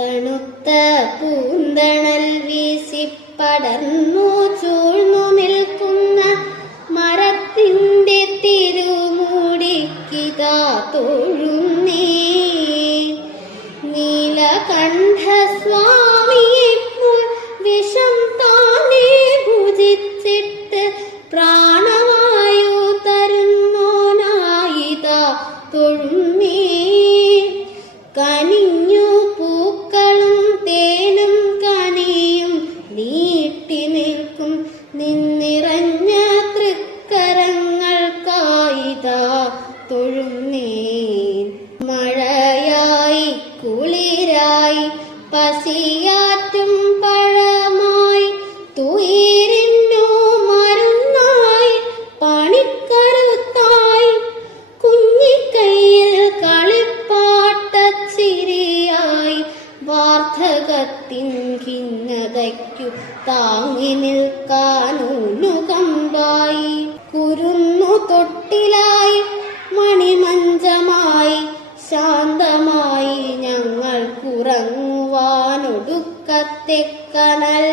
തണുത്ത പൂന്തണൽ വീശി പടർന്നു ചൂഴ്ന്നു നിൽക്കുന്ന മരത്തിന്റെ തിരുമുടിക്കിതാ തൊഴുന്നേ. നീലകണ്ഠസ്വാമിയെപ്പോൾ വിഷം താനേ ഭുജിച്ചിട്ട് പ്രാണവായു തരുന്നോനായിതാ തൊഴുന്നേ. കനിഞ്ഞു പൂക്കളും തേനും കനിയും നീട്ടി നിൽക്കും നിന്നിറഞ്ഞ തൃക്കരങ്ങൾക്കായിതാ തൊഴുന്നേ. മഴയായി കുളിരായി പസിയാറ്റും പഴമായി തുയിരിന്നു മരുന്നായി പണിക്കരുത്തായി കുഞ്ഞിക്കൈയിൽ കളിപ്പാട്ടച്ചിരിയായി വാർദ്ധകത്തിൻ ഖിന്നതയ്ക്കു താങ്ങി നിൽക്കാനൂനുകമ്പായി കുരുന്നു തൊട്ടിലായി മണിമഞ്ചമായി ശാന്തമായി ഞങ്ങൾക്കുറങ്ങുവാനൊടുക്കത്തെ കനൽ